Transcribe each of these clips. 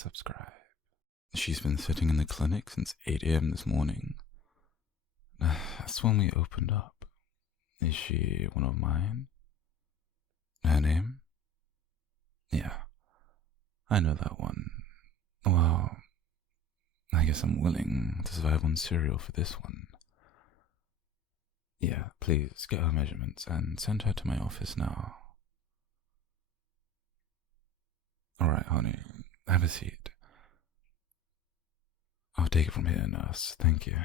subscribe. She's been sitting in the clinic since 8 a.m. this morning. That's when we opened up. Is she one of mine? Her name? Yeah, I know that one. Well, I guess I'm willing to survive on cereal for this one. Yeah, please get her measurements and send her to my office now. Alright, honey, have a seat. I'll take it from here, nurse. Thank you.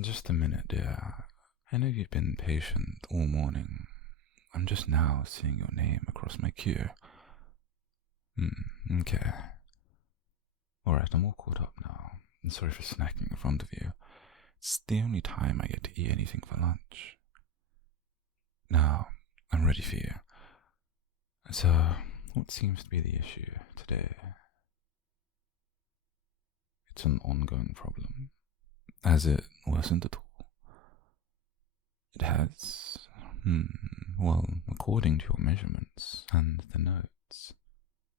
Just a minute, dear. I know you've been patient all morning. I'm just now seeing your name across my queue. Okay. Alright, I'm all caught up now. I'm sorry for snacking in front of you. It's the only time I get to eat anything for lunch. Now, I'm ready for you. So, what seems to be the issue today? It's an ongoing problem. Has it worsened at all? It has? Well, according to your measurements and the notes,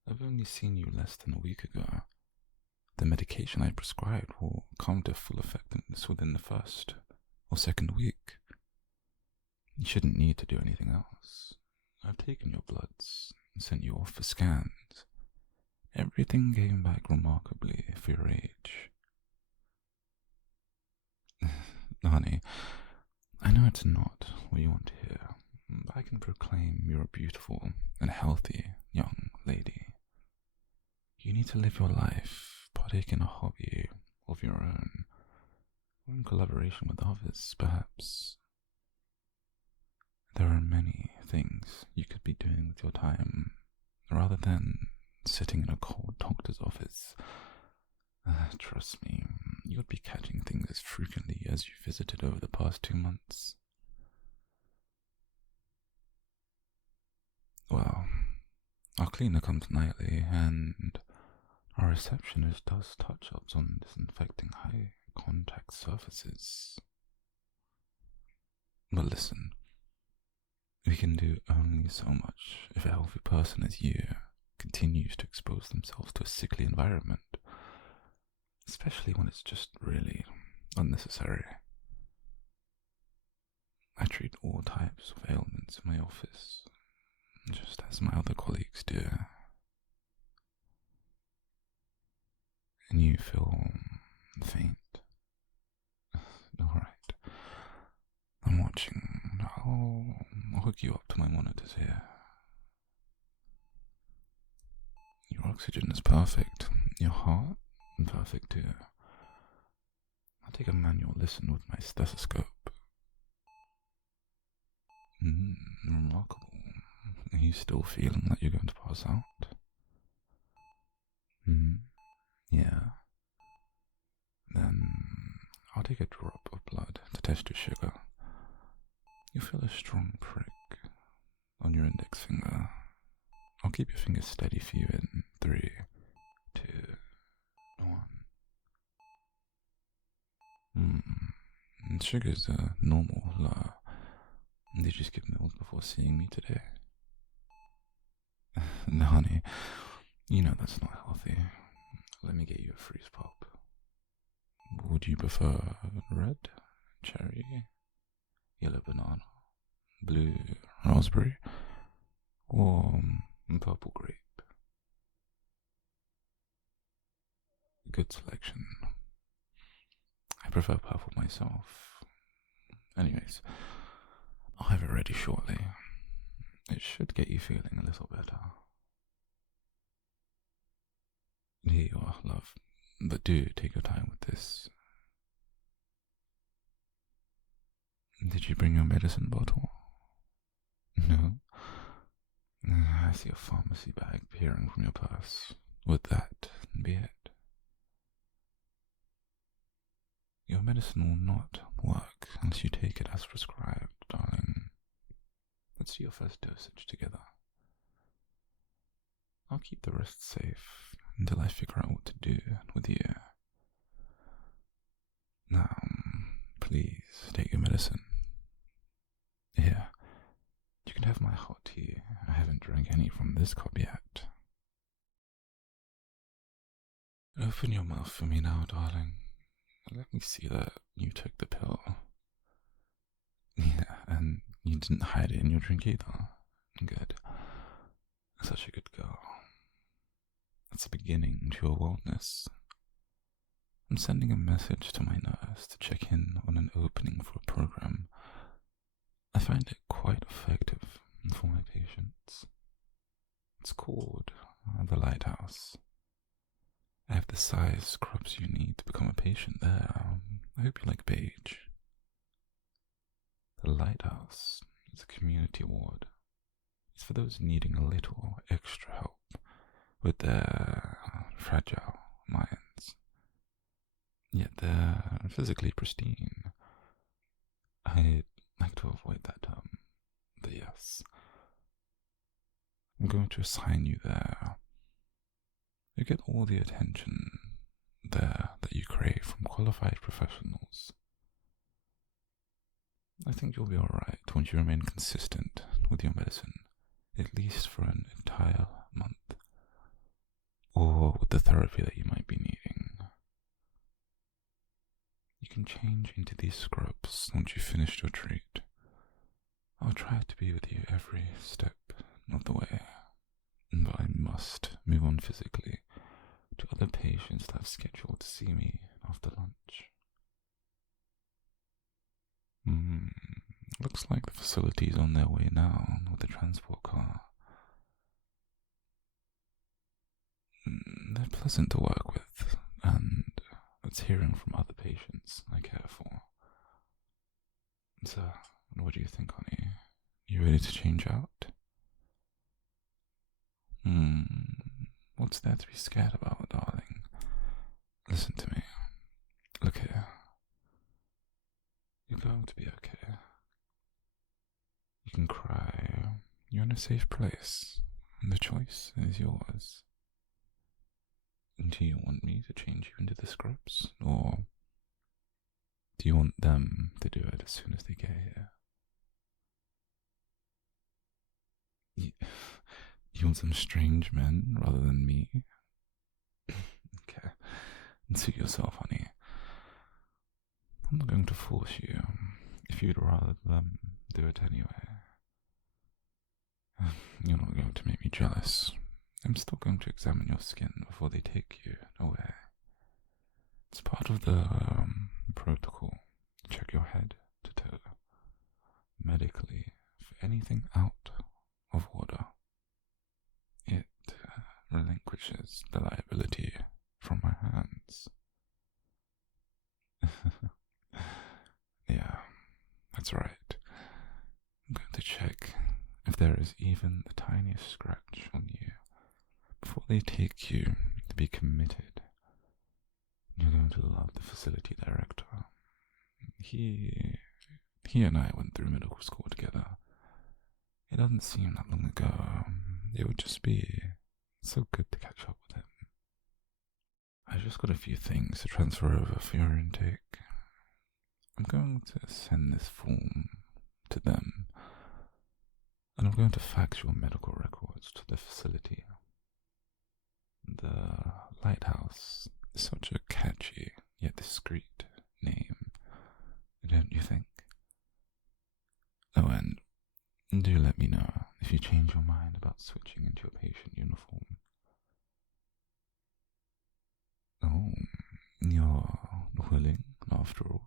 I've only seen you less than a week ago. The medication I prescribed will come to full effectiveness within the first or second week. You shouldn't need to do anything else. I've taken your bloods and sent you off for scans. Everything came back remarkably for your age. Honey, I know it's not what you want to hear, but I can proclaim you're a beautiful and healthy young lady. You need to live your life, partake in a hobby of your own, or in collaboration with others, perhaps. There are many things you could be doing with your time, rather than sitting in a cold doctor's office. Trust me, you would be catching things as frequently as you visited over the past 2 months. Well, our cleaner comes nightly, and our receptionist does touch-ups on disinfecting high-contact surfaces. But listen, we can do only so much if a healthy person as you continues to expose themselves to a sickly environment, especially when it's just really unnecessary. I treat all types of ailments in my office, just as my other colleagues do. And you feel faint? Alright. I'm watching. I'll hook you up to my monitors here. Your oxygen is perfect. Your heart? Perfect too. I'll take a manual listen with my stethoscope. Remarkable. Are you still feeling that you're going to pass out? Yeah. Then I'll take a drop of blood to test your sugar. You feel a strong prick on your index finger. I'll keep your fingers steady for you in 3, 2, 1. Sugar's a normal low. Did you skip meals before seeing me today? No, honey, you know that's not healthy. Let me get you a freeze pop. Would you prefer red, cherry, yellow banana, blue raspberry, or purple grape? Good selection. I prefer purple myself. Anyways, I'll have it ready shortly. It should get you feeling a little better. Here you are, love. But do take your time with this. Did you bring your medicine bottle? No? I see a pharmacy bag peering from your purse. Would that be it? Your medicine will not work unless you take it as prescribed, darling. Let's do your first dosage together. I'll keep the rest safe until I figure out what to do with you. Now, please take your medicine. Here, you can have my hot tea. I haven't drank any from this cup yet. Open your mouth for me now, darling. Let me see that you took the pill. Yeah, and you didn't hide it in your drink either. Good. Such a good girl. That's a beginning to your wellness. I'm sending a message to my nurse to check in on an opening for a program. I find it quite effective for my patients. It's called the Lighthouse. I have the size scrubs you need to become a patient there. I hope you like beige. The Lighthouse is a community ward. It's for those needing a little extra help with their fragile minds. Yet they're physically pristine. I'd like to avoid that term, but yes. I'm going to assign you there. You get all the attention there that you crave from qualified professionals. I think you'll be alright once you remain consistent with your medicine, at least for an entire month, or with the therapy that you might be needing. You can change into these scrubs once you've finished your treat. I'll try to be with you every step of the way, but I must move on physically to other patients that have scheduled to see me after lunch. Looks like the facility's on their way now with the transport car. They're pleasant to work with, and it's hearing from other patients I care for. So, what do you think, honey? You ready to change out? What's there to be scared about, darling? Listen to me. Look here. You're going to be okay. You can cry. You're in a safe place. And the choice is yours. Do you want me to change you into the scrubs? Or do you want them to do it as soon as they get here? You want some strange men rather than me? Okay. And suit yourself, honey. I'm not going to force you if you'd rather them do it anyway. You're not going to make me jealous. I'm still going to examine your skin before they take you away. It's part of the protocol. Check your head to toe medically for anything out of order. It relinquishes the liability from my hands. Yeah, that's right. I'm going to check if there is even the tiniest scratch on you before they take you to be committed. You're going to love the facility director. He and I went through medical school together. It doesn't seem that long ago. It would just be so good to catch up with him. I just got a few things to transfer over for your intake. I'm going to send this form to them, and I'm going to fax your medical records to the facility. The Lighthouse is such a catchy yet discreet name, don't you think? Oh, and do let me know if you change your mind about switching into a patient uniform. Oh, you're willing, after all.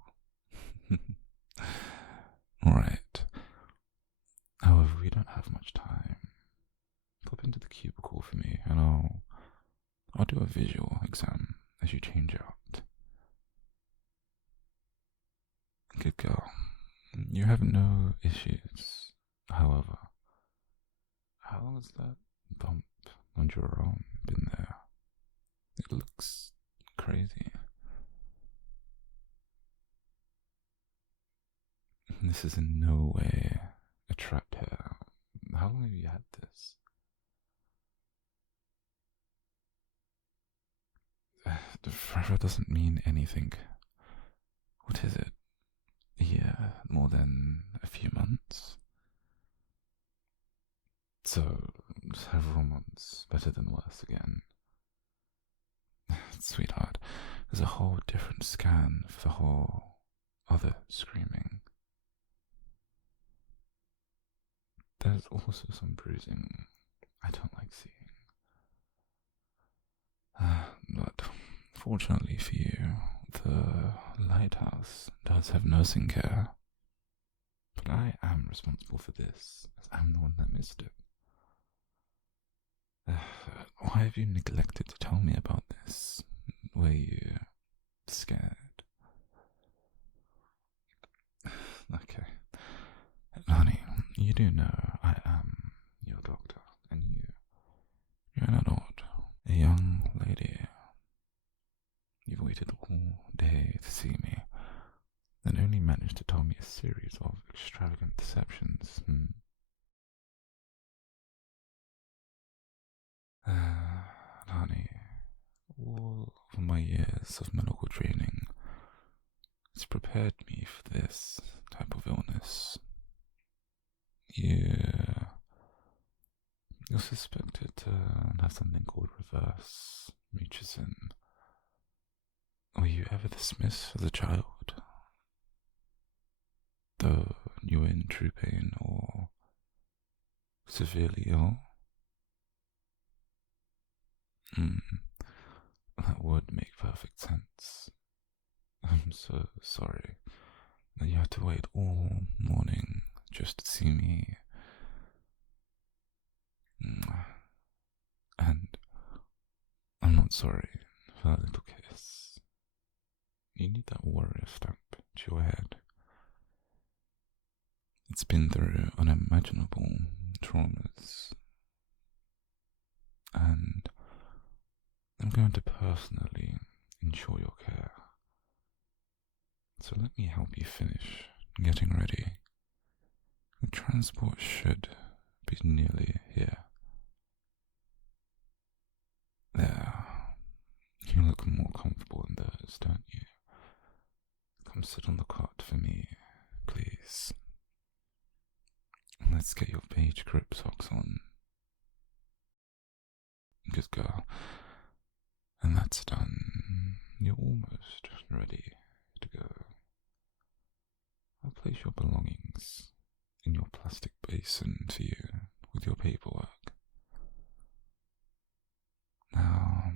Alright. However, we don't have much time. Pop into the cubicle for me, and I'll do a visual exam as you change out. Good girl. You have no issues, however. How long has that bump on your arm been there? It looks crazy. This is in no way a trapped hair. How long have you had this? Forever doesn't mean anything. What is it? A year? More than a few months? So, several months better than worse again. Sweetheart, there's a whole different scan for the whole other screaming. There's also some bruising I don't like seeing. But fortunately for you, the lighthouse does have nursing care. But I am responsible for this, as I'm the one that missed it. Why have you neglected to tell me about this? Were you scared? Okay. Honey, you do know I am your doctor, and you're an adult, a young lady. You've waited all day to see me, and only managed to tell me a series of extravagant deceptions. Honey, all of my years of medical training has prepared me for this type of illness. You're suspected to have something called reverse Murchison. Were you ever dismissed as a child? Though you were in true pain or severely ill? That would make perfect sense. I'm so sorry that you had to wait all morning just to see me. And I'm not sorry for that little kiss. You need that warrior stamp to your head. It's been through unimaginable traumas. And I'm going to personally ensure your care. So let me help you finish getting ready. The transport should be nearly here. There. You look more comfortable in those, don't you? Come sit on the cot for me, please. Let's get your beige grip socks on. Good girl. And that's done. You're almost ready to go. I'll place your belongings in your plastic basin for you with your paperwork. Now,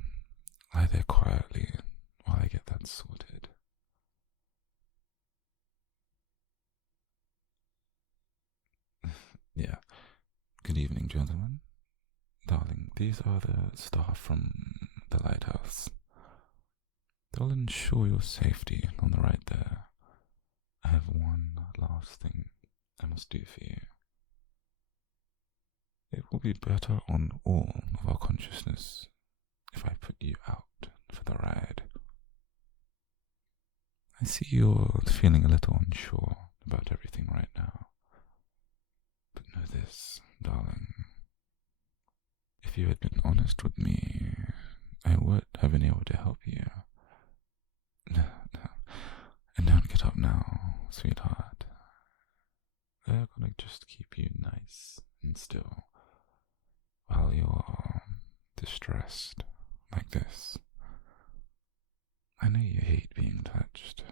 lie there quietly while I get that sorted. Yeah. Good evening, gentlemen. Darling, these are the staff from the lighthouse. They'll ensure your safety on the ride there. I have one last thing I must do for you. It will be better on all of our consciousness if I put you out for the ride. I see you're feeling a little unsure about everything right now. But know this, darling. If you had been honest with me, I would have been able to help you. No. And don't get up now, sweetheart. They're gonna just keep you nice and still while you're distressed like this. I know you hate being touched,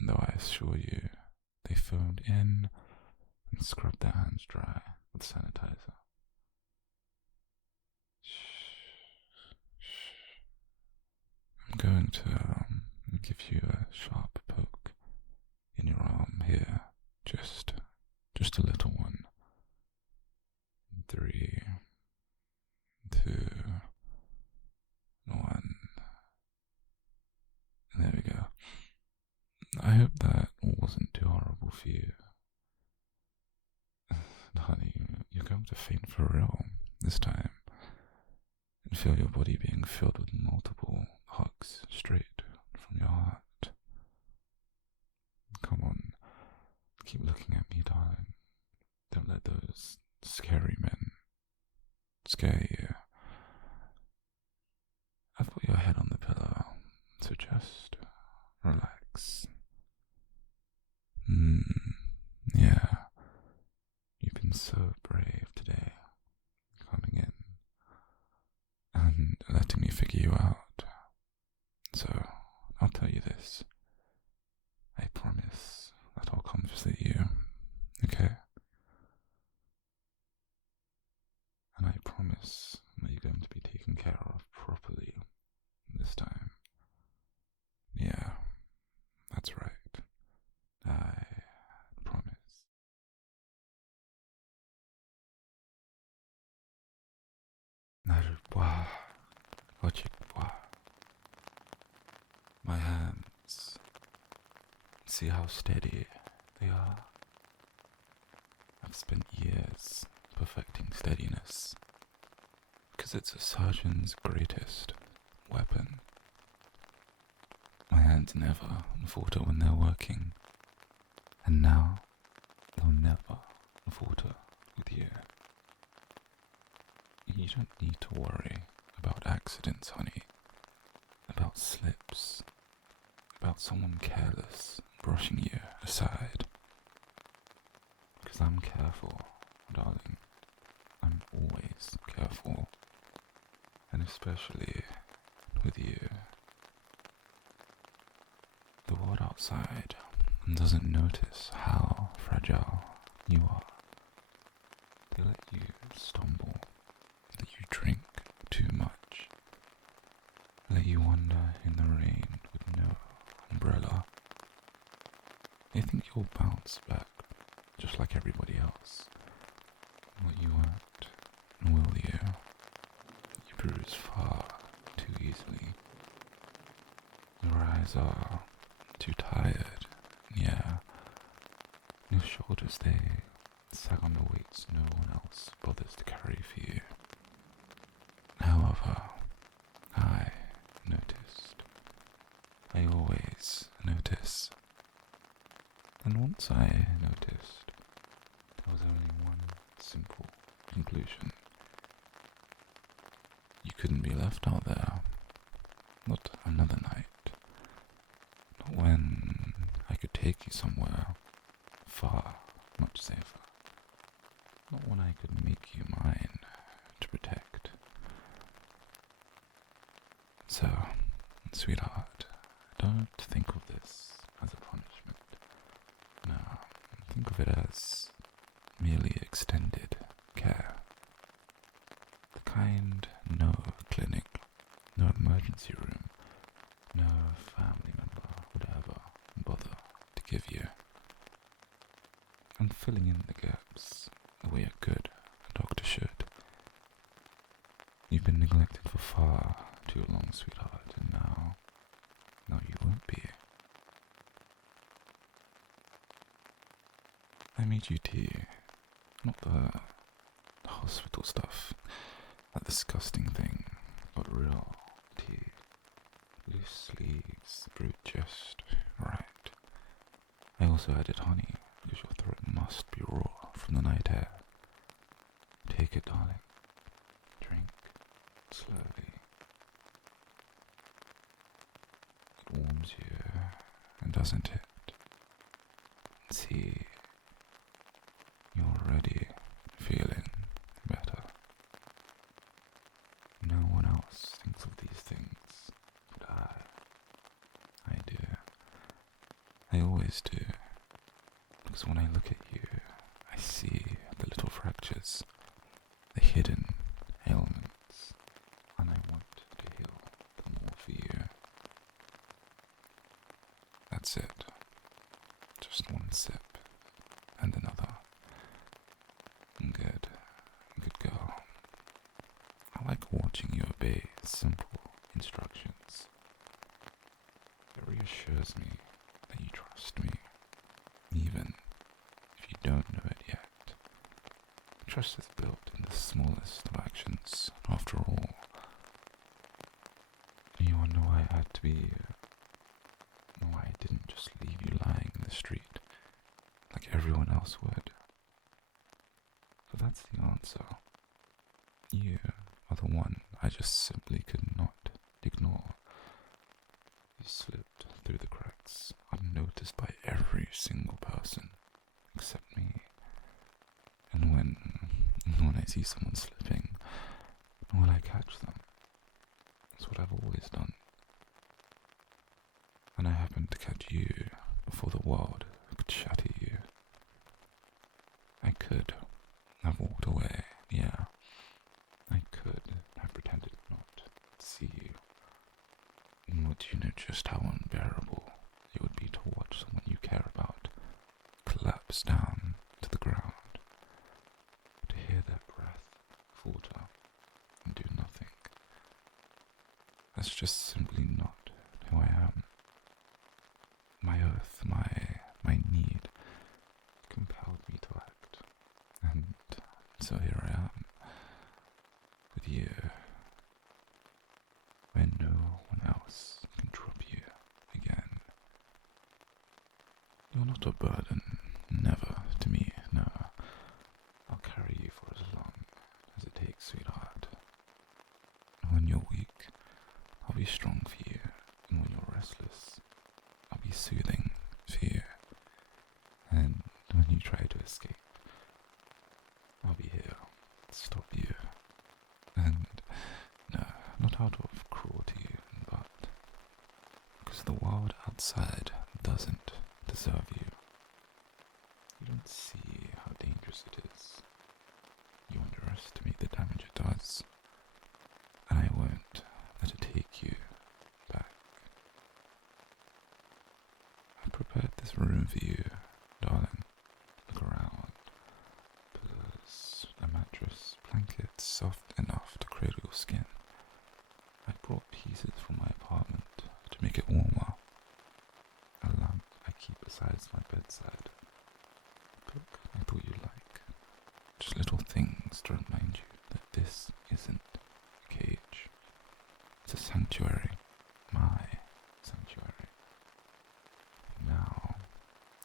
though I assure you they phoned in and scrubbed their hands dry with sanitizer. I'm going to give you a sharp poke in your arm here, just a little one. 3, 2, 1. There we go. I hope that wasn't too horrible for you. Honey, you're going to faint for real this time and feel your body being filled with multiple hugs straight from your heart. Come on, keep looking at me, darling. Don't let those scary men scare you. I've put your head on the pillow, so just relax. Yeah, you've been so brave today, So, I'll tell you this. I promise that I'll come visit you, okay? And I promise that you're going to be taken care of properly this time. Yeah, that's right. I promise. Narbois, Ojikbois. My hands. See how steady they are? I've spent years perfecting steadiness, because it's a surgeon's greatest weapon. My hands never falter when they're working, and now they'll never falter with you. You don't need to worry about accidents, honey, about slips, about someone careless brushing you aside. Because I'm careful, darling. I'm always careful, and especially with you. The world outside doesn't notice how fragile you are. They let you stumble, let you drink too much, let you wander in the rain with no umbrella. They think you'll bounce back just like everybody else. But you won't, will you? You bruise far too easily. Your eyes are too tired, yeah. Your shoulders, they sag on the weights no one else bothers to carry for you. However, I noticed. I always notice. And once I noticed, there was only one simple conclusion. You couldn't be left out there. Not another night. Not when I could take you somewhere far, much safer. Not when I could make you mine to protect. So, sweetheart, don't think of this as a punishment. No, think of it as merely extended care. The kind no clinic, no emergency room, no family member would ever bother to give you. And filling in the gaps the way a good doctor should. You've been neglected for far too long, sweetheart, and now you won't be. I made you tea, not the hospital stuff, that disgusting thing, but real tea. Loose sleeves, brewed just right. I also added honey, because your throat must be raw from the night air. Take it, darling. Drink slowly. It warms you, and doesn't it? See, you're already feeling better. No one else thinks of these things, but I do. I always do. Because when I look at you, I see the little fractures, the hidden ailments, and I want to heal them all for you. That's it. Just one sip, and another. Good. Good girl. I like watching you obey simple instructions. It reassures me that you trust me, even if you don't know it yet. Trust is built in the smallest of actions, after all. You wonder why I had to be why I didn't just leave you lying in the street, like everyone else would. But that's the answer. You are the one I just simply could not ignore. You slipped through the cracks, unnoticed by every single person, except me. And when I see someone slipping, will I catch them? That's what I've always done. and I happened to catch you before the world could shatter you. I could have walked away, yeah. I could have pretended not to see you. Would you know just how unbearable it would be to watch someone you care about collapse down to the ground, to hear their breath falter and do nothing? That's just simply not who I am. My oath, my need compelled me to act, and so here I am, with you, where no one else can drop you again. You're not a burden, never to me, no. I'll carry you for as long as it takes, sweetheart. When you're weak, I'll be strong for you, and when you're restless, I'll be soothing for you. And when you try to escape, I'll be here to stop you. And no, not out of cruelty, but because the world outside doesn't deserve you. You don't see how dangerous it is. You underestimate the damage it does. And I won't let it take you back. I prepared this room for you, darling. Look around. Pillows, a mattress, blankets soft enough to cradle your skin. I brought pieces from my apartment to make it warmer. A lamp I keep beside my bedside. A book I thought you'd like. Just little things to remind you that this isn't a cage. It's a sanctuary. My sanctuary. Now,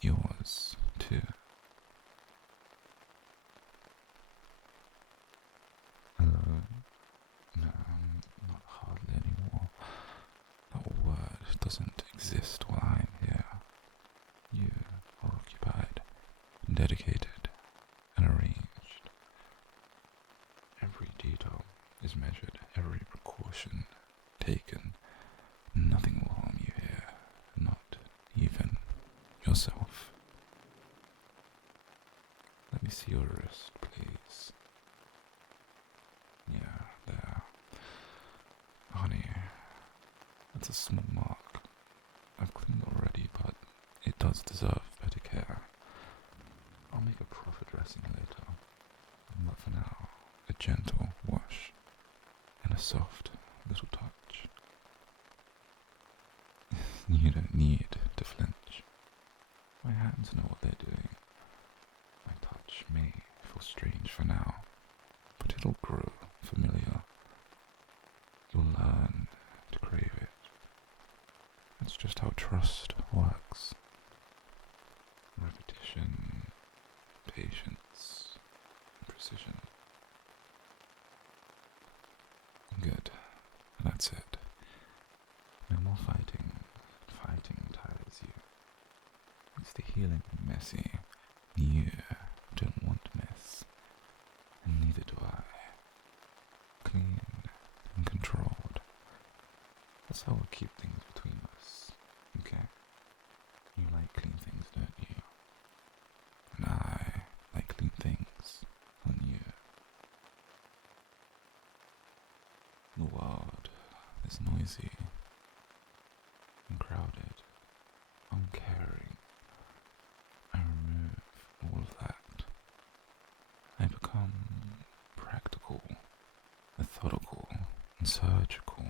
yours too. Alone? No, not hardly anymore. That word doesn't exist while I'm here. You are occupied, dedicated, and arranged. Every detail is measured, every precaution taken. Nothing will harm you here, not even yourself. Let me see your wrist, please. Yeah, there. Honey, that's a small mark. I've cleaned already, but it does deserve better care. I'll make a proper dressing later, but for now, a gentle wash and a soft little touch. You don't need to flinch. My hands know what they're doing. My touch may feel strange for now, but it'll grow familiar. You'll learn to crave it. That's just how trust works. Repetition, patience, precision. Good. That's it. No more fighting. Fighting tires you. Makes the healing messy. You don't want mess. And neither do I. Clean and controlled. That's how we'll keep things between us. Okay? You like clean things, don't you? And I like clean things on you. The world is noisy and crowded, uncaring. I remove all of that. I become practical, methodical, and surgical.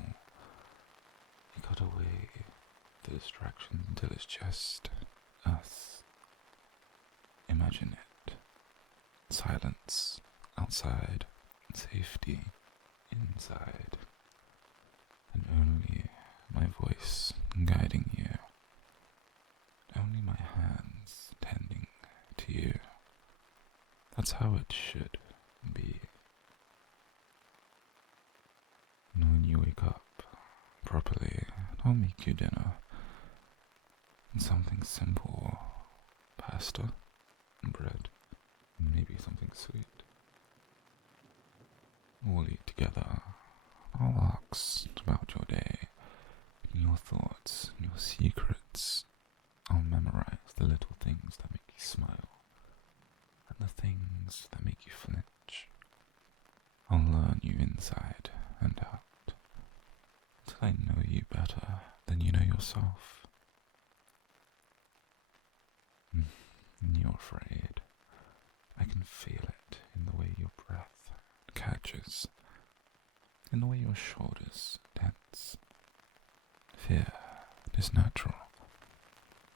You cut away the distractions until it's just us. Imagine it. Silence outside, safety inside, and only my voice guiding you. Only my hands tending to you. That's how it should be. And when you wake up properly, I'll make you dinner. And something simple. Pasta and bread. And maybe something sweet. We'll eat together. I'll ask about your day, your thoughts, your secrets. inside and out, until I know you better than you know yourself. And you're afraid. I can feel it in the way your breath catches, in the way your shoulders tense. Fear is natural,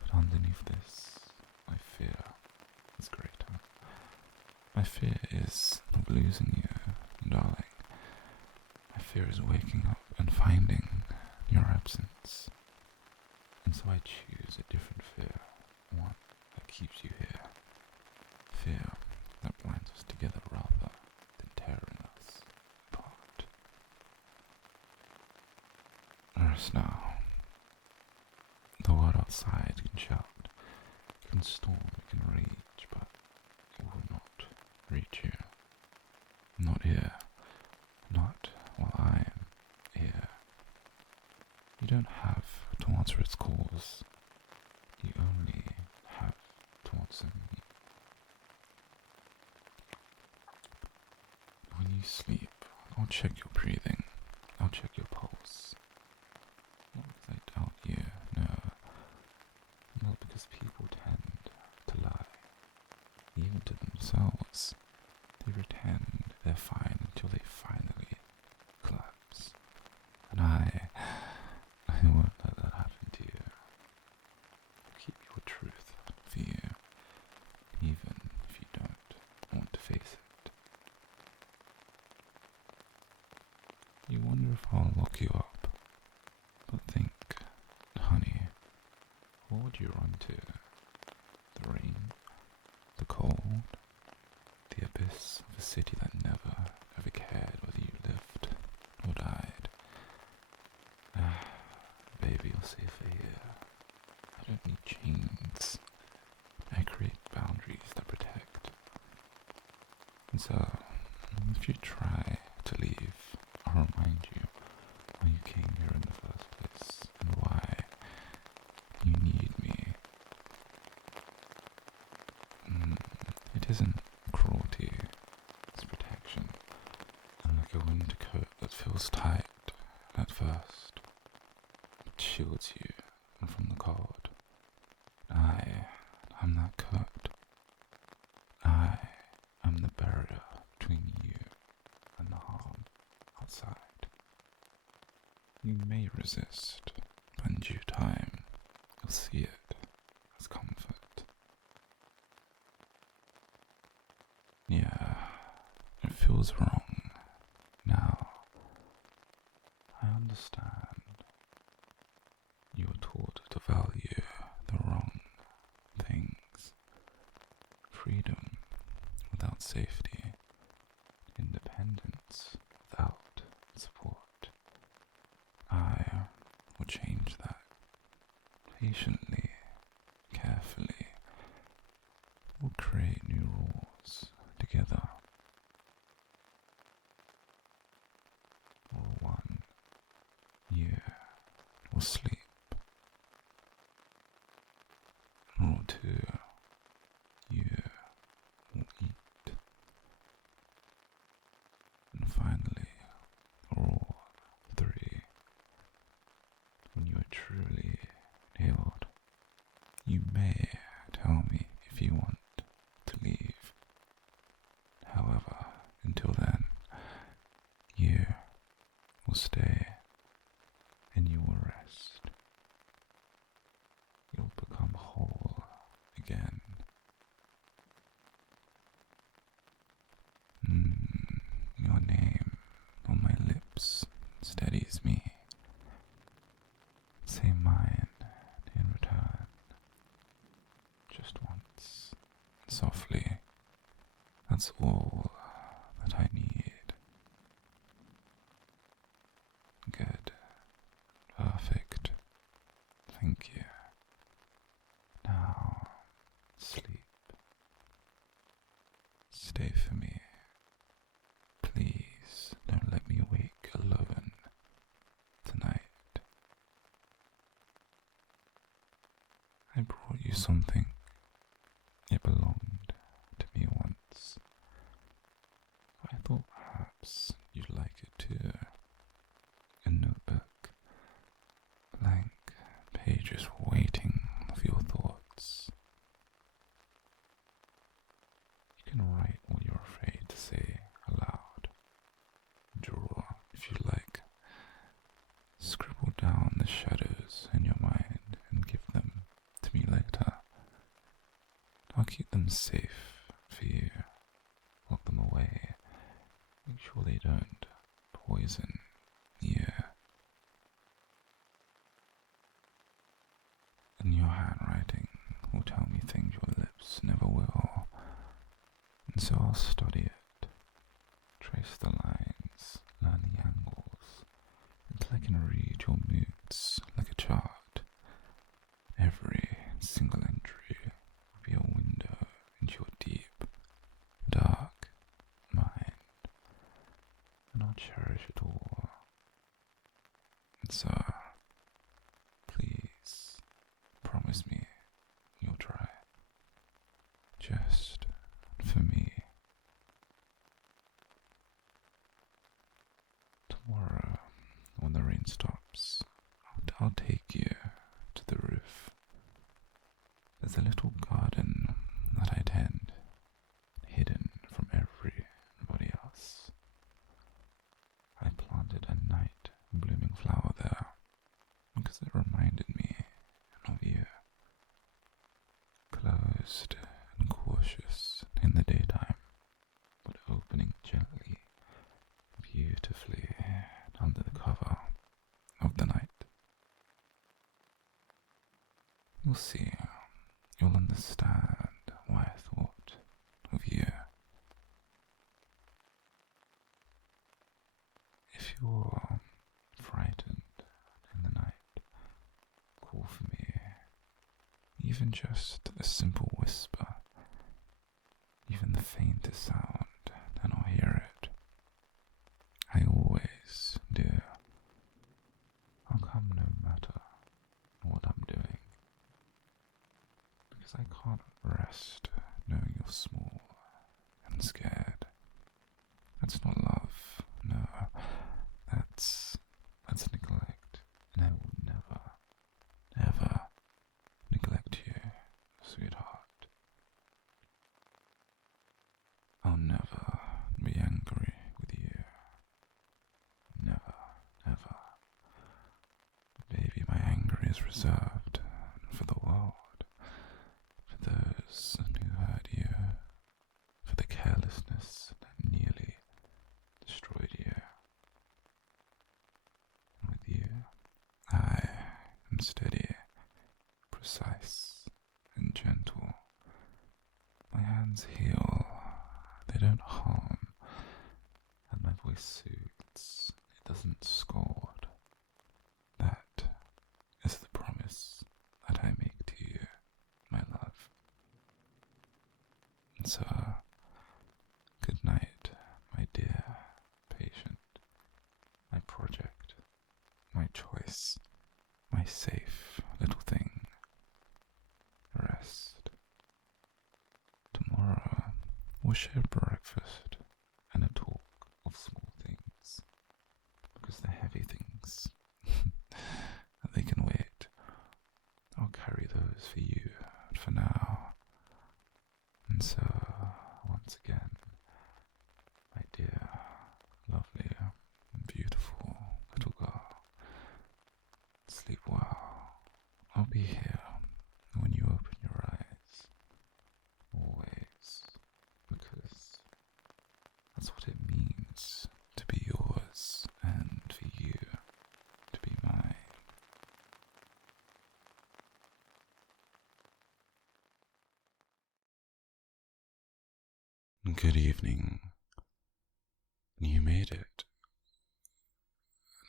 but underneath this, my fear is greater. My fear is of losing you, darling. My fear is waking up and finding your absence. And so I choose a different fear, one that keeps you here. Fear that binds us together rather than tearing us apart. Rest now. The world outside can shout, it can storm, it can rage, but it will not reach you. Not here. Not while I am here. You don't have to answer its calls. You only have to answer me. When you sleep, I'll check your breathing. I'll check your pulse. Not because I doubt you, no. Not because people tend to lie. Even to themselves. They pretend they're fine until they finally collapse. And I won't let that happen to you. I'll keep your truth for you, even if you don't want to face it. You wonder if I'll lock you up, but think, honey, what would you run to? The rain? The cold? The abyss of a city that never, ever cared whether you lived or died? Baby, you're safer here. I don't need chains. I create boundaries that protect. And so, if you try to leave, I'll remind you why you came here in the first place and why you need me. It isn't cruelty, it's protection. And like a winter coat that feels tight at first, it shields you from the cold. I'm that coat. I am the barrier between you and the harm outside. You may resist, but in due time, you'll see it as comfort. Yeah, it feels wrong. Now, I understand. You were taught to value the wrong things. Freedom without safety. Independence without support. I will change that. Patiently, carefully. We'll create new rules together. Rule 1. You will sleep. Rule 2. You will eat. And finally, rule 3. When you are truly healed, you may tell me if you want to leave. However, until then, you will stay and you will rest. You'll become whole again. Your name on my lips steadies me. Say mine in return. Just once, softly. That's all that I need. Good. Perfect. Thank you. Now, sleep. Stay for me. Please don't let me wake alone tonight. I brought you something. It belonged to me once. I thought perhaps you'd like it if you like, scribble down the shadows in your mind and give them to me later. I'll keep them safe for you, lock them away, make sure they don't poison you. And your handwriting will tell me things your lips never will, and so I'll study it, trace the lines, learn the angles, until I can read your moods like a chart. Every single entry will be a window into your deep, dark mind, and I'll cherish it all. And so, please, promise me you'll try, just for me. Tomorrow, when the rain stops, I'll take you to the roof. There's a little garden that I tend, hidden from everybody else. I planted a night blooming flower there because it reminded me of you. Closed and cautious in the daytime, but opening gently, beautifully under the cover of the night. You'll see, you'll understand why I thought of you. If you're frightened in the night, call for me. Even just a simple whisper, even the faintest sound, and I'll hear it. I always do. I'll come no matter what I'm doing, because I can't rest knowing you're small and scared. That's not love, no, that's neglect, and I will never, ever neglect you, sweetheart. I'll never be angry with you. Never, never. Baby, my anger is reserved for the world, for those who hurt you, for the carelessness that nearly destroyed you. And with you, I am steady, precise, and gentle. My hands heal, they don't harm, and my voice soothes, it doesn't scold. That is the promise that I make to you, my love. And so, good night, my dear patient, my project, my choice, my safe little thing. Rest. Tomorrow, we'll share breakfast and a talk of small things, because the heavy things, they can wait. I'll carry those for you for now. And so, once again, my dear, lovely, beautiful little girl, sleep well. I'll be here when you open your eyes, always, because that's what it means to be yours and for you to be mine. Good evening. You made it.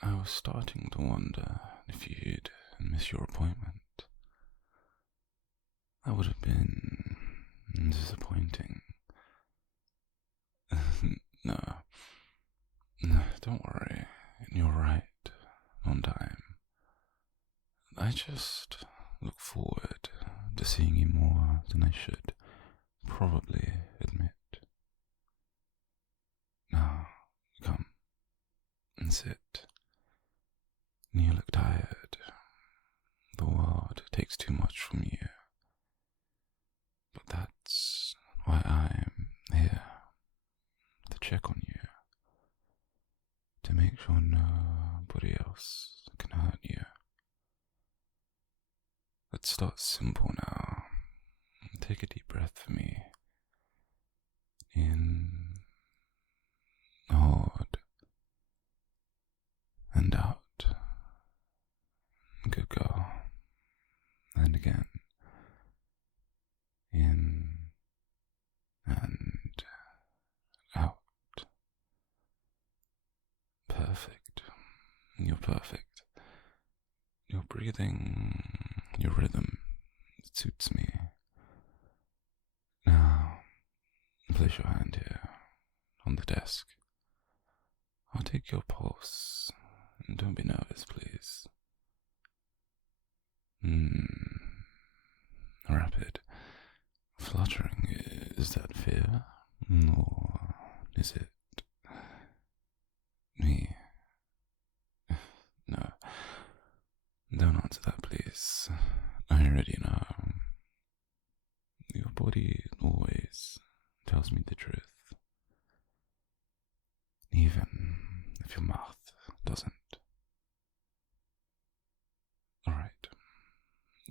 I was starting to wonder if you'd miss your appointment. That would have been disappointing. No, don't worry. You're right, on time. I just look forward to seeing you more than I should probably admit. Now, come and sit. You look tired. The world takes too much from you. But that's why I'm here, to check on you, to make make sure nobody else can hurt you. Let's start simple now. Take a deep breath for me. In, hold, and out. Good girl. And again. In and out. Perfect. You're perfect. Your breathing, your rhythm, it suits me. Now, place your hand here on the desk. I'll take your pulse. Don't be nervous, please. Rapid. Fluttering. Is that fear? Or is it me? No. Don't answer that, please. I already know. Your body always tells me the truth. Even if your mouth doesn't. Alright.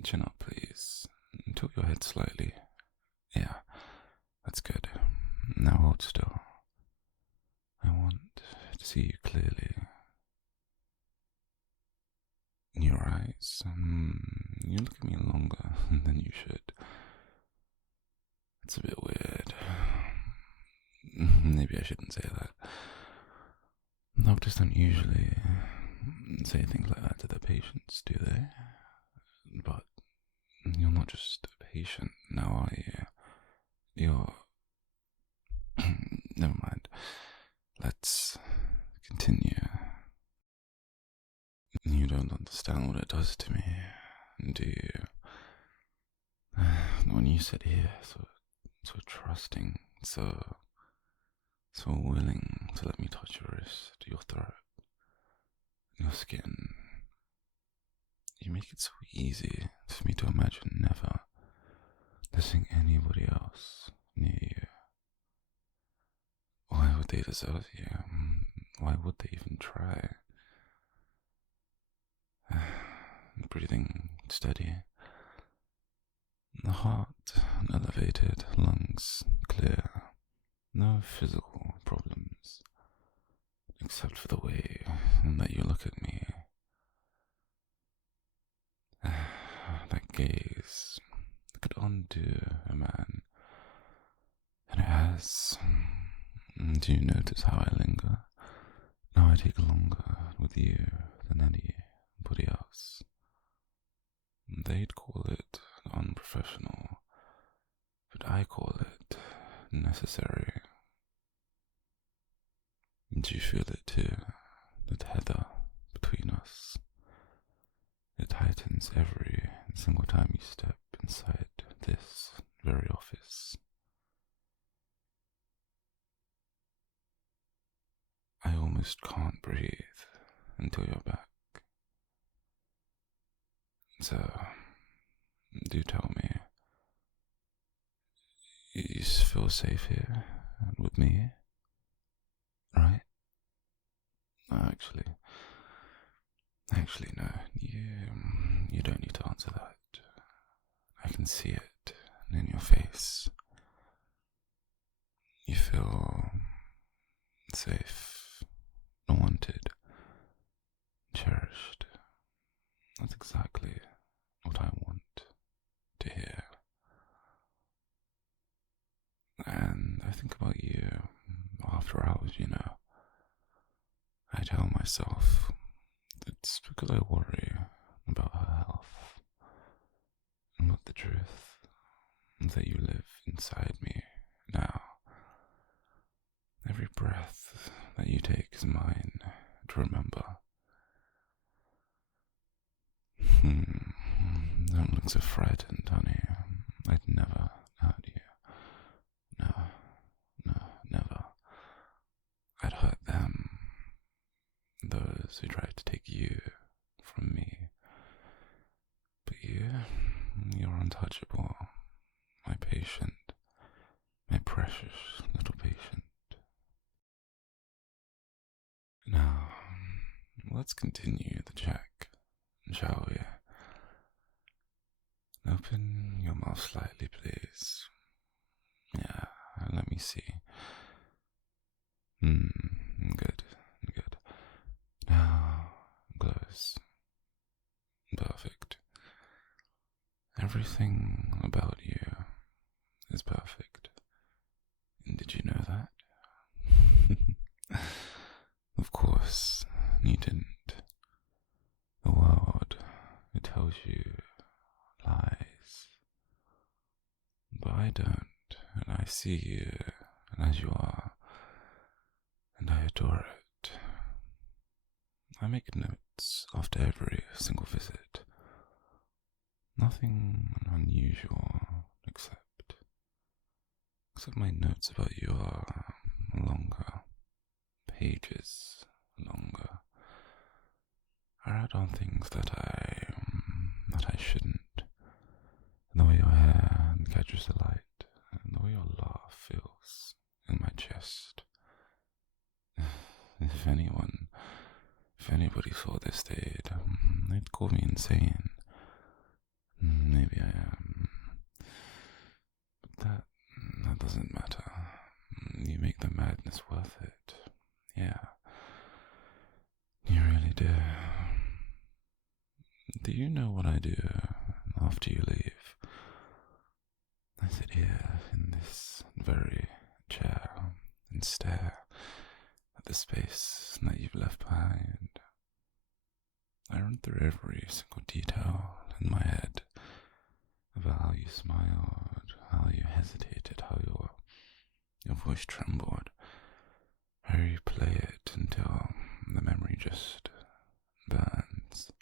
Chin up, please. Tilt your head slightly. Yeah, that's good. Now hold still. I want to see you clearly. In your eyes. You look at me longer than you should. It's a bit weird. Maybe I shouldn't say that. Doctors don't usually say things like that to their patients, do they? But you're not just a patient now, are you? You're... Never mind. Let's continue. You don't understand what it does to me, do you? When you sit here, so trusting, so willing to let me touch your wrist, your throat, your skin. You make it so easy for me to imagine never letting anybody else near you. Why would they desert you? Why would they even try? Breathing steady. The heart elevated, lungs clear. No physical problems, except for the way that you look at me. That gaze could undo a man, and it has. Do you notice how I linger? Now I take longer with you than anybody else. They'd call it unprofessional, but I call it necessary. Do you feel it too? The tether between us. It tightens every single time you step inside this very office. I almost can't breathe until you're back. So, do tell me, you feel safe here with me, right? Actually, no, you don't need to answer that. I can see it in your face. You feel safe, wanted, cherished. That's exactly what I want to hear. And I think about you after hours, I tell myself it's because I worry about her health, and not the truth that you live inside me now. Every breath that you take is mine to remember. Don't look so frightened, honey. I'd never hurt you. No, never. I'd hurt them. Those who tried to take you from me. But you're untouchable. My patient. My precious little patient. Now, Let's continue the check, shall we? Open your mouth slightly, please. Yeah, let me see. Good, good. Now, close. Perfect. Everything about you is perfect. Did you know that? Of course, you didn't. The world, it tells you lies. But I don't, and I see you as you are, and I adore it. I make notes after every single visit. Nothing unusual, except my notes about you are longer, pages longer. I write on things that I shouldn't. The way your hair catches the light, and the way your laugh feels in my chest. If anybody saw this, they'd call me insane. Maybe I am. But that doesn't matter. You make the madness worth it. Yeah. You really do. Do you know what I do after you leave? I sit here in this very chair and stare at the space that you've left behind. I run through every single detail in my head about how you smiled, how you hesitated, how your voice trembled. I replay it until the memory just burns.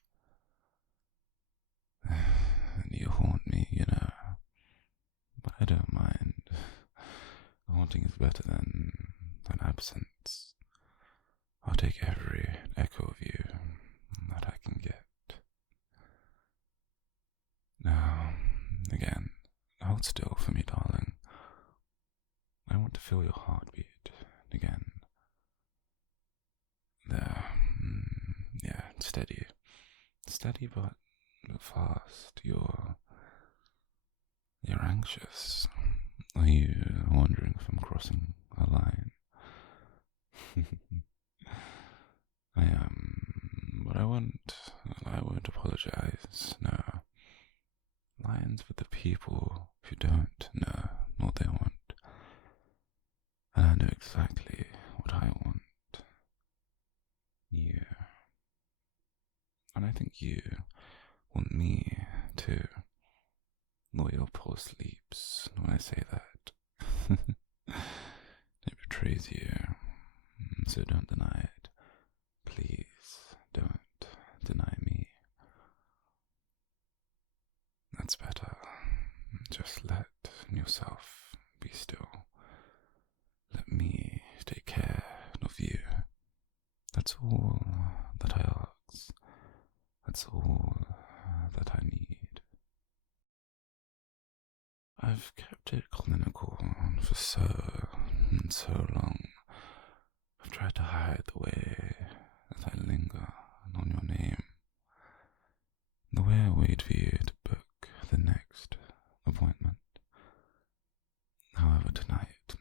And you haunt me, but I don't mind. Haunting is better than absence. I'll take every echo of you that I can get. Now, again, hold still for me, darling. I want to feel your heartbeat again. There. Yeah, steady. Steady but fast. You're anxious. Are you wondering if I'm crossing a line? I am, but I won't apologize, no. Lines for the people who don't know what they want. And I know exactly what I want. You. And I think you want me too. Though your pulse sleeps when I say that. It betrays you, so don't deny it. Please don't deny me. That's better. Just let yourself be still. Let me take care of you. That's all that I ask. That's all that I need. I've kept it clinical for so long. I've tried to hide the way that I linger on your name. The way I wait for you to book the next appointment. However, tonight,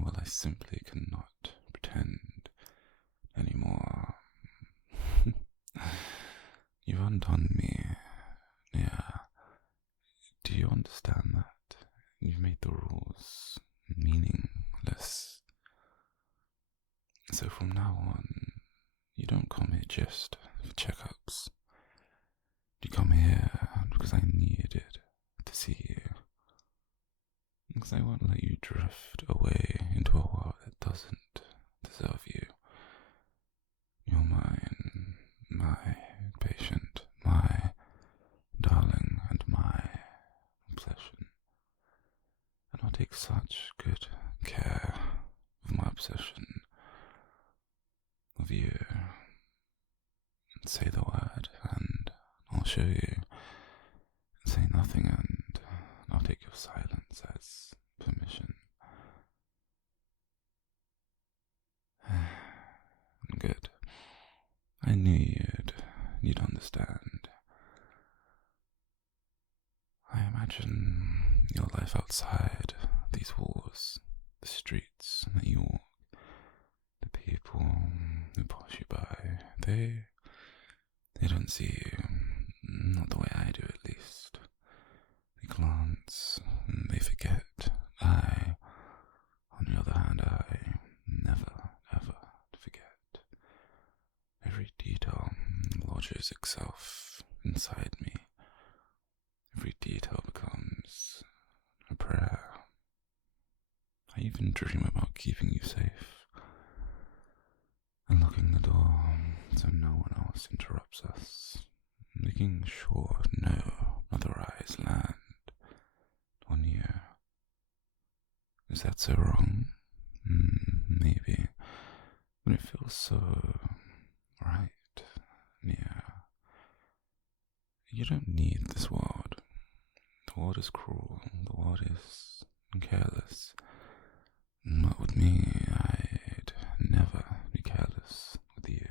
well, I simply cannot pretend anymore. You've undone me. Yeah. Do you understand that? You've made the rules meaningless. So from now on, you don't come here just for checkups. You come here because I needed to see you. Because I won't let you drift away into a world that doesn't deserve you. You're mine, my patient, my darling, and my obsession. And I'll take such good care of my obsession, of you. Say the word, and I'll show you. Say nothing, and I'll take your silence as permission. Good. you'd understand. I imagine your life outside these walls, the streets that you walk, the people who pass you by. They don't see you, not the way I do at least. They glance and they forget. On the other hand, I never, ever forget. Every detail lodges itself inside me. Every detail becomes a prayer. I even dream about keeping you safe and locking the door so no one else interrupts us, making sure no other eyes land on you. Is that so wrong? Maybe, but it feels so right. Yeah. You don't need this world. The world is cruel. The world is careless. Not with me. I'd never be careless with you.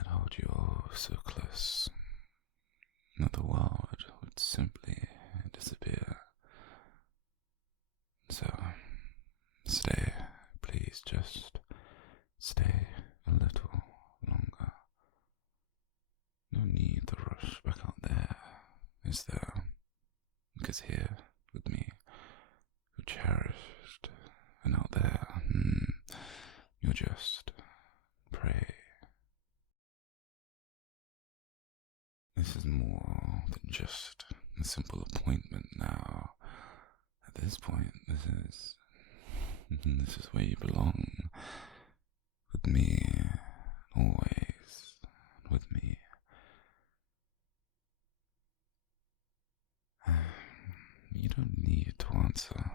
I'd hold you oh so close that the world would simply disappear. So, stay, please, just stay a little longer. No need to rush back out there, is there? Because here, with me, you're cherished, and out there, you're just prey. This is more than just a simple appointment now. At this point, this is where you belong. With me, always, with me. You don't need to answer.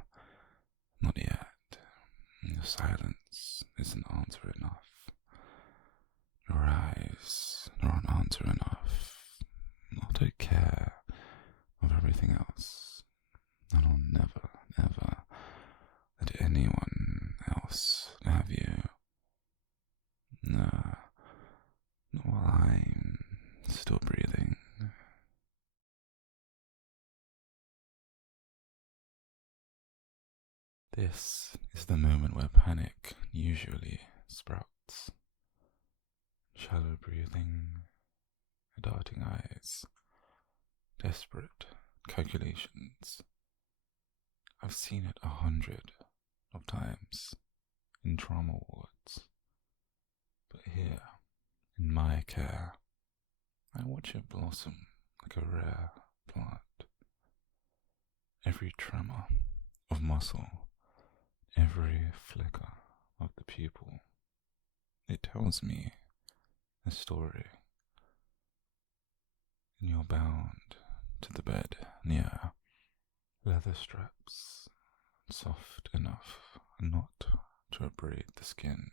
Not yet. Your silence isn't answer enough. Your eyes aren't answer enough. I don't care of everything else. And I'll never, ever let anyone else have you. No, not while I'm still breathing. This is the moment where panic usually sprouts. Shallow breathing, darting eyes, desperate calculations. I've seen it 100 of times in trauma wards. But here, in my care, I watch it blossom like a rare plant. Every tremor of muscle, every flicker of the pupil, it tells me a story. And you're bound to the bed near, leather straps, soft enough not to abrade the skin,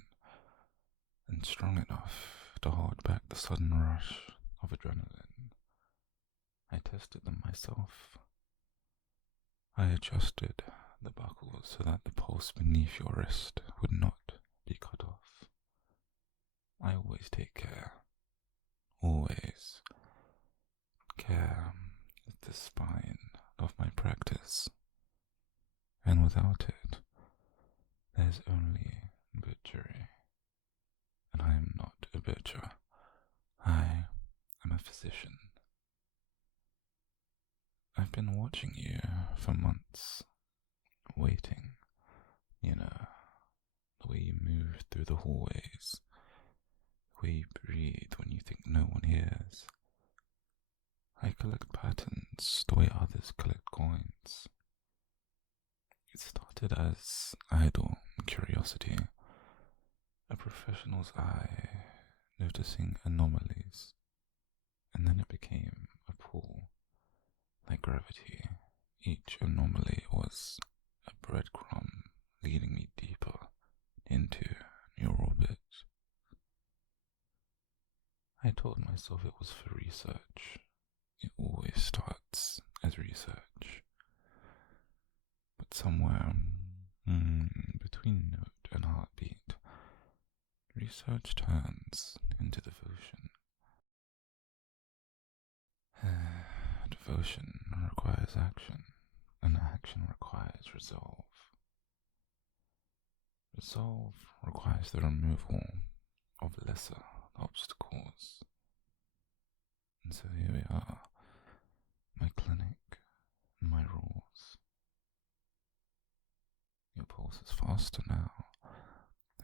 and strong enough to hold back the sudden rush of adrenaline. I tested them myself. I adjusted the buckles so that the pulse beneath your wrist would not be cut off. I always take care. Always. Care is the spine of my practice. And without it, there's only butchery. And I am not a butcher. I am a physician. I've been watching you for months, waiting, the way you move through the hallways, the way you breathe when you think no one hears. I collect patterns the way others collect coins. It started as idle curiosity, a professional's eye noticing anomalies, and then it became a pull. Like gravity, each anomaly was a breadcrumb leading me deeper into your orbit. I told myself it was for research. It always starts as research. But somewhere between note and heartbeat, research turns into devotion. devotion requires action, and action requires resolve. Resolve requires the removal of lesser obstacles. And so here we are, my clinic, my rules. Your pulse is faster now.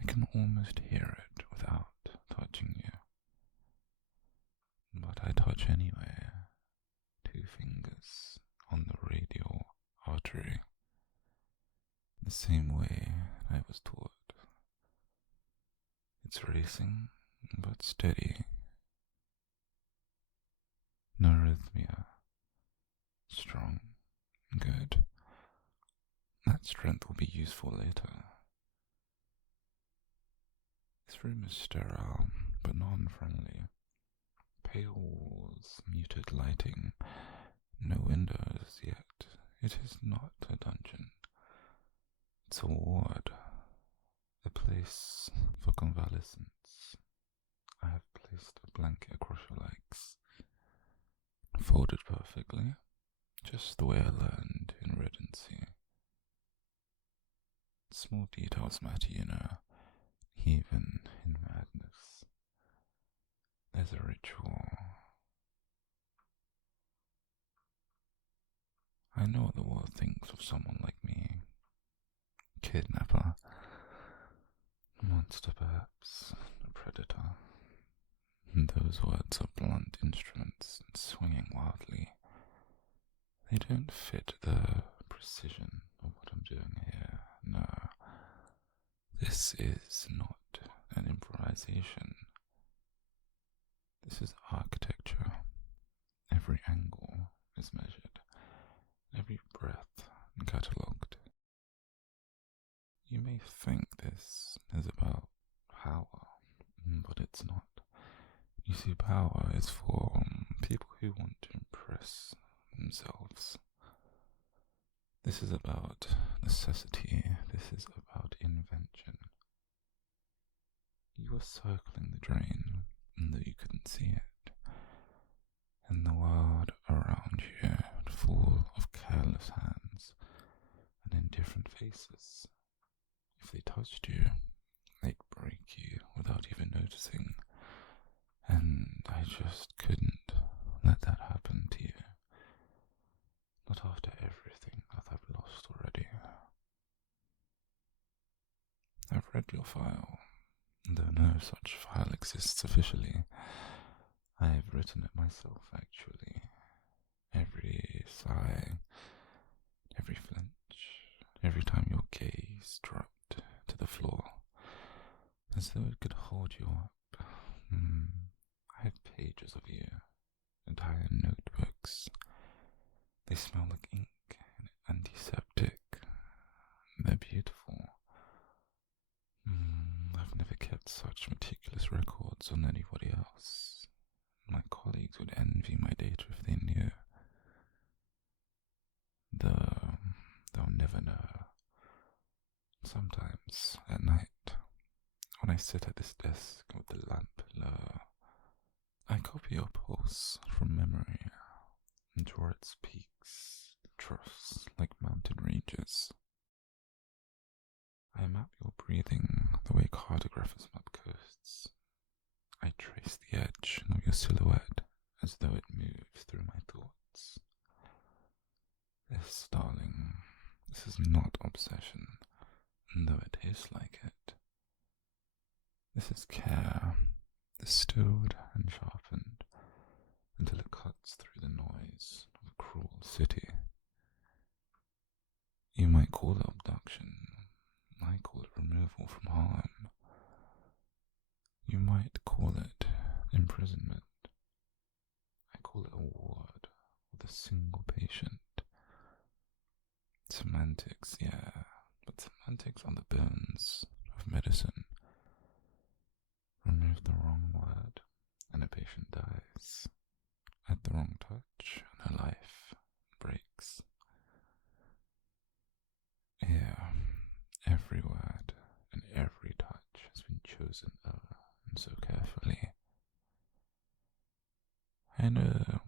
I can almost hear it without touching you. But I touch anyway. 2 fingers on the radial artery. The same way I was taught. It's racing, but steady. No arrhythmia. Strong. Good. That strength will be useful later. This room is sterile, but non-friendly. Pale walls, muted lighting, no windows yet. It is not a dungeon. It's a ward. A place for convalescence. I have placed a blanket across your legs. Folded perfectly, just the way I learned in residency. Small details matter, you know, even in madness. There's a ritual. I know what the world thinks of someone like me. Kidnapper. Monster, perhaps. A predator. Those words are blunt instruments, swinging wildly. They don't fit the precision of what I'm doing here. No. This is not an improvisation. This is architecture. Every angle is measured, every breath catalogued. You may think this is about power, but it's not. You see, power is for people who want to impress themselves. This is about necessity. This is about invention. You were circling the drain, though you couldn't see it, and the world around you full of careless hands and indifferent faces. If they touched you, they'd break you without even noticing, and I just couldn't let that happen to you. Not after everything that I've lost already. I've read your file, though no such file exists officially. I have written it myself, actually. Every sigh, every flinch, every time your gaze dropped to the floor, as though it could hold you up. I have pages of you, entire notebooks. They smell like ink and antiseptic. They're beautiful. I've never kept such meticulous records on anybody else. My colleagues would envy my data if they knew. They'll never know. Sometimes, at night, when I sit at this desk with the lamp low, I copy your pulse from memory and draw its peaks, troughs like mountain ranges. I map your breathing the way cartographers map coasts. I trace the edge of your silhouette as though it moves through my thoughts. This, darling, this is not obsession, though it is like it. This is care, distilled and sharpened until it cuts through the noise of a cruel city. You might call it abduction. I call it removal from harm. You might call it imprisonment. I call it a ward with a single patient. Semantics, yeah, but semantics are the bones of medicine. Remove the wrong word and a patient dies. Add the wrong touch and her life breaks. Here, every word and every touch has been chosen and so carefully. I know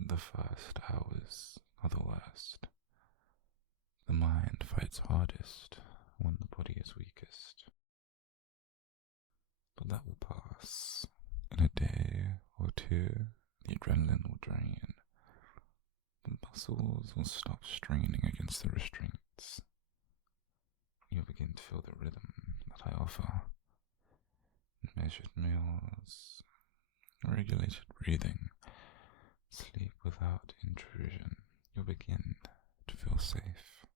the first hours are the worst. The mind fights hardest when the body is weakest. But that will pass. In a day or two, the adrenaline will drain. The muscles will stop straining against the restraints. You'll begin to feel the rhythm that I offer. Measured meals, regulated breathing, sleep without intrusion. You'll begin to feel safe.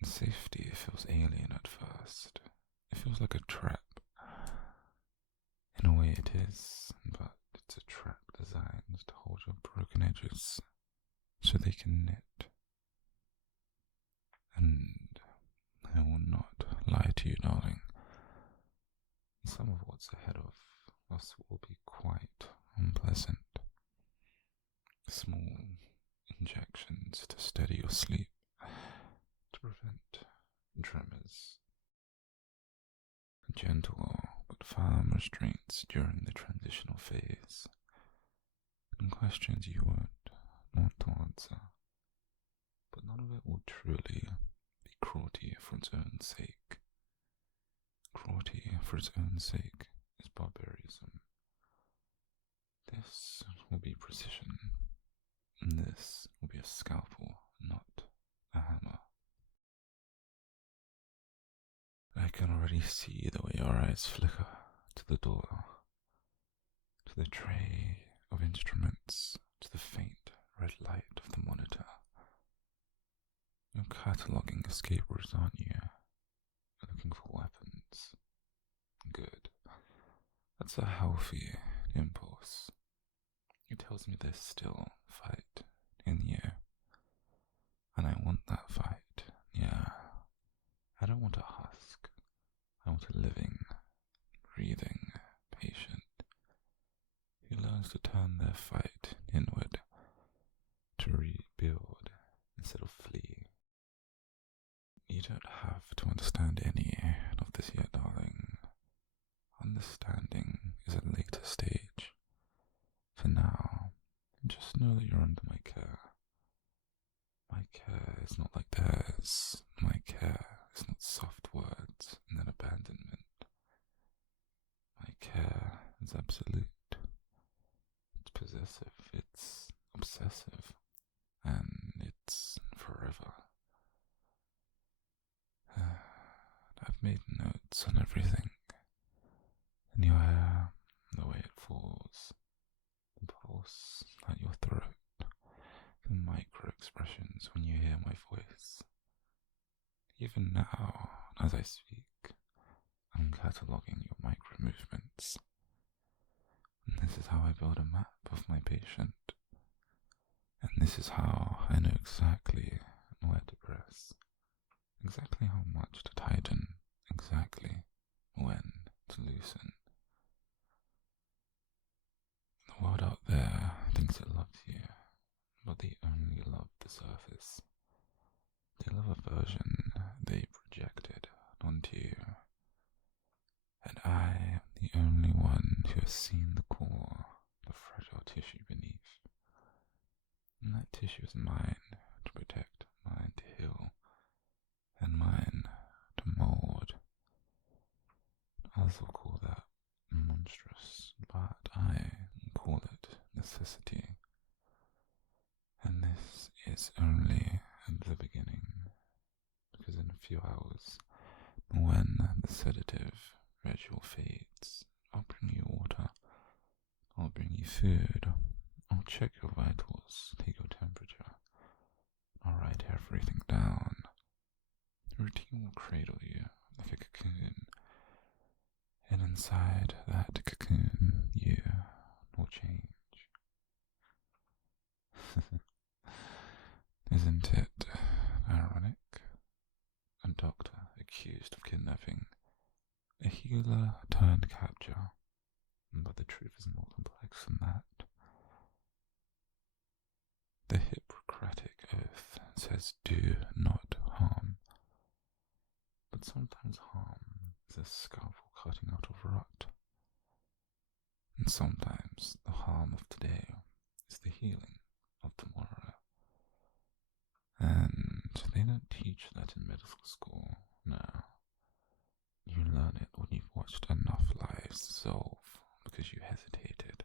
And safety feels alien at first. It feels like a trap. In a way it is, but it's a trap designed to hold your broken edges so they can knit. And I will not lie to you, darling. Some of what's ahead of us will be quite unpleasant. Small injections to steady your sleep, to prevent tremors. Gentle but firm restraints during the transitional phase, and questions you won't want to answer. But none of it will truly be cruelty for its own sake. Cruelty for its own sake is barbarism. This will be precision, and this will be a scalpel, not a hammer. I can already see the way your eyes flicker to the door, to the tray of instruments, to the faint red light of the monitor. You're cataloguing escape routes, aren't you? Looking for weapons. Good. That's a healthy impulse. It tells me there's still fight in you. And I want that fight, yeah. I don't want a husk. I want a living, breathing patient who learns to turn their fight inward, to rebuild instead of flee. You don't have to understand any of this yet, darling. Understanding is a later stage. For now, just know that you're under my care. My care is not like theirs. My care is not soft words and then abandonment. My care is absolute. It's possessive, it's obsessive, and it's forever. I've made notes on everything. In your hair, the way it falls, the pulse at your throat, the micro-expressions when you hear my voice. Even now, as I speak, I'm cataloguing your micro-movements. And this is how I build a map of my patient. And this is how I know exactly where to press, exactly how much to tighten, exactly when to loosen. The world out there thinks it loves you, but they only love the surface. They love a version they projected onto you. And I am the only one who has seen the core, the fragile tissue beneath. And that tissue is mine to protect, mine to heal, and mine to mold. Others will call that monstrous, but I call it necessity. And this is only the beginning, because in a few hours, when the sedative ritual fades, I'll bring you water, I'll bring you food, I'll check your vitals, take your temperature, I'll write everything down. The routine will cradle you like a cocoon, and inside that cocoon you will change. Isn't it ironic? A doctor accused of kidnapping, a healer turned capture, but the truth is more complex than that. The Hippocratic Oath says do not harm, but sometimes harm is a scalpel cutting out of rot, and sometimes the harm of today is the healing school. No. You learn it when you've watched enough lives dissolve because you hesitated